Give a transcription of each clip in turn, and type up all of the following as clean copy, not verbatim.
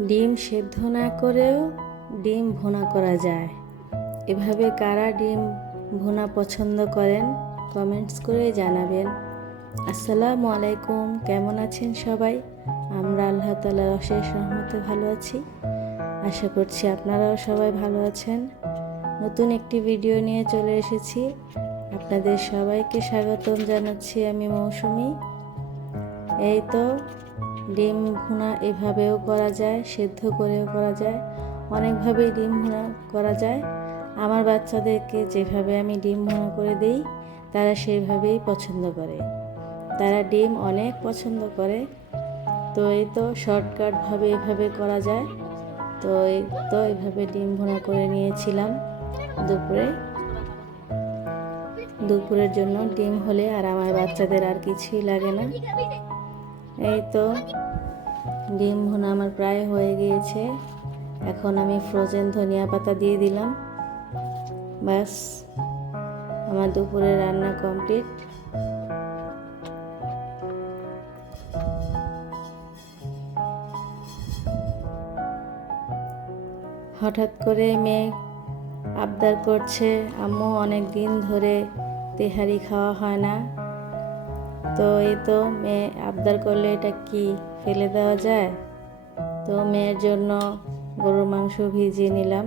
ডিম সেদ্ধ না করেও ডিম ভুনা করা যায়। এভাবে কারা ডিম ভুনা পছন্দ করেন কমেন্টস করে জানাবেন। আসসালামু আলাইকুম, কেমন আছেন সবাই? আমরা আল্লাহ তাআলার অশেষ রহমতে ভালো আছি। আশা করছি আপনারাও সবাই ভালো আছেন। নতুন একটি ভিডিও নিয়ে চলে এসেছি। আপনাদের সবাইকে স্বাগতম জানাচ্ছি আমি মৌসুমি। এই তো ডিম ভুনা এভাবেও করা যায়, সেদ্ধ করেও করা যায়, অনেকভাবেই ডিম ভুনা করা যায়। আমার বাচ্চাদেরকে যেভাবে আমি ডিম ভুনা করে দিই তারা সেইভাবেই পছন্দ করে, তারা ডিম অনেক পছন্দ করে। তো এই তো শর্টকাটভাবে এভাবে করা যায়। তো এভাবে ডিম ভুনা করে নিয়েছিলাম দুপুরের জন্য। ডিম হলে আর আমার বাচ্চাদের আর কিছুই লাগে না। এই তো ডিম ভুনা আমার প্রায় হয়ে গিয়েছে। এখন আমি ফ্রোজেন ধনিয়া পাতা দিয়ে দিলাম। ব্যাস, আমার দুপুরের রান্না কমপ্লিট। হঠাৎ করে মেয়ে আবদার করছে, আম্মু অনেক দিন ধরে তেহারি খাওয়া হয় না। তো এই তো মেয়ে আবদার করলে এটা কি ফেলে দেওয়া যায়? তো মেয়ের জন্য গরুর মাংস ভিজিয়ে নিলাম।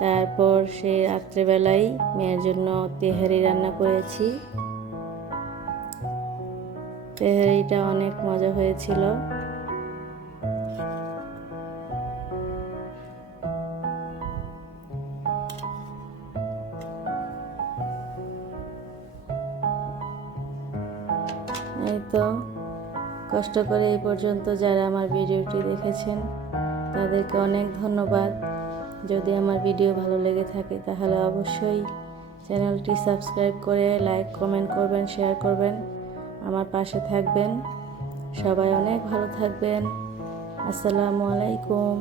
তারপর সেই রাত্রেবেলায় মেয়ের জন্য তেহারি রান্না করেছি। তেহারিটা অনেক মজা হয়েছিল। এই তো কষ্ট করে এই পর্যন্ত যারা আমার ভিডিওটি দেখেছেন তাদেরকে অনেক ধন্যবাদ। যদি আমার ভিডিও ভালো লেগে থাকে তাহলে অবশ্যই চ্যানেলটি সাবস্ক্রাইব করে লাইক কমেন্ট করবেন, শেয়ার করবেন, আমার পাশে থাকবেন। সবাই অনেক ভালো থাকবেন। আসসালামু আলাইকুম।